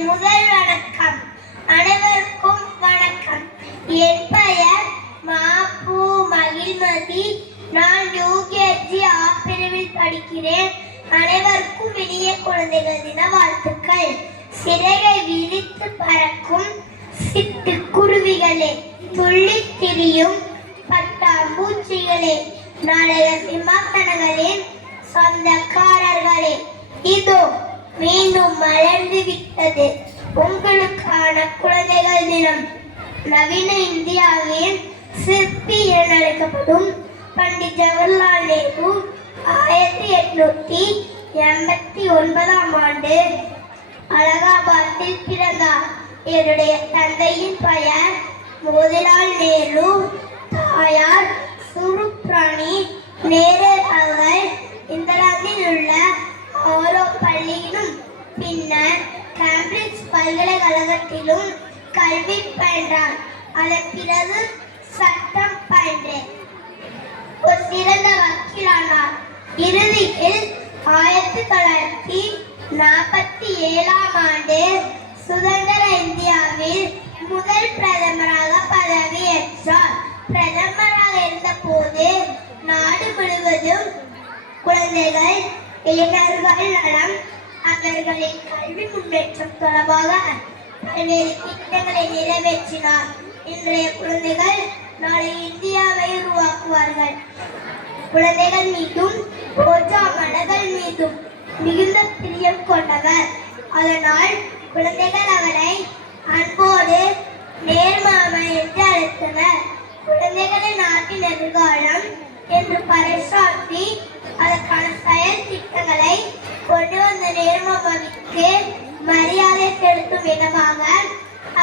என் முதல் வணக்கம். அனைவருக்கும் வணக்கம். என் பெயர் மாப்பு மகிழ்மதி. நான் யூகேஜி ஆ பிரிவில் படிக்கிறேன். அனைவருக்கும் இனிய குழந்தைகள் தின வாழ்த்துக்கள். சிறகை விரித்து பறக்கும் சிட்டு குருவிகளே, துள்ளித் திரியும் பட்டாம்பூச்சிகளே, நாளைய சிம்மாசனங்களின் சொந்தக்காரர்களே, இதோ மீண்டும் மலர்ந்து விட்டது உங்களுக்கான குழந்தைகள் தினம். நவீன இந்தியாவின் சிற்பி என அழைக்கப்படும் பண்டிட் ஜவஹர்லால் நேரு 1889ஆம் ஆண்டு அலகாபாத்தில் பிறந்தார். என்னுடைய தந்தையின் பெயர் மோதிலால் நேரு, தாயார் சுருப்ராணி நேரு அவர்கள் இங்கிலாந்தில் உள்ள ஆரோ பள்ளியிலும் பின்னர் கேம்பிரிட்ஜ் பல்கலைக்கழகத்திலும் கல்வி பயின்றார். அதன் பிறகு சட்டம் பயின்றேன். ஒரு சிறந்த வக்கீலானார். இறுதியில் 1947ஆம் ஆண்டு சுதந்திர இந்தியாவில் முதல் பிரதமராக பதவியேற்றார். பிரதமராக இருந்தபோது நாடு முழுவதும் குழந்தைகள், இளைஞர்கள் நலம், அவர்களின் கல்வி முன்னேற்றம் தொடர்பாக பல்வேறு திட்டங்களை நிறைவேற்றினார். இன்றைய குழந்தைகள் நாளை இந்தியாவை உருவாக்குவார்கள். குழந்தைகள் மீதும் ரோஜா மலர்கள் மீதும் மிகுந்த பிரியம் கொண்டவர். அதனால் குழந்தைகள் அவரை அன்போடு நேர்மாமா என்று அழைத்தனர். குழந்தைகளை நாட்டின் எதிர்காலம் என்று பறைசாற்றி அதற்கான செயல் திட்டங்களை கொண்டு வந்த நேர்மாமாவிற்கு மரியாதை செலுத்தும் விதமாக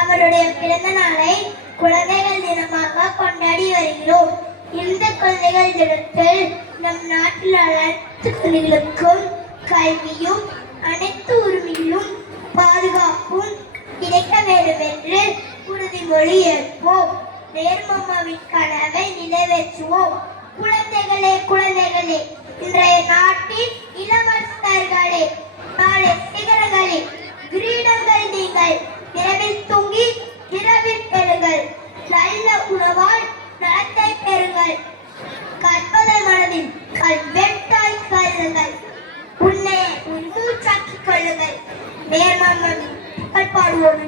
அவருடைய பிறந்த நாளை குழந்தைகள் தினமாக கொண்டாடி வருகிறோம். இந்த குழந்தைகள் தினத்தில் நம் நாட்டில் அனைத்து குழந்தைகளுக்கும் கல்வியும் அனைத்து உரிமையிலும் பாதுகாப்பும் கிடைக்க வேண்டும் என்று உறுதிமொழி ஏற்போம். நேர்மாமாவின் கனவை நிறைவேற்றுவோம். குழந்தைகளே, குழந்தைகளே, இன்றைய நாட்டின் இளவரசர்களே, நாளை சிகரங்களே, கிரீடங்கள் நீங்கள். இரவில் தூங்கி இரவில் பெறுங்கள். நல்ல உணவால் நலத்தை பெறுங்கள். கற்பதை மனதில் கல்வெட்டாய் கருதுங்கள். உன்னை மூச்சாக்கிக் கொள்ளுங்கள். நேர்மாமாவின் பாடுவோம்.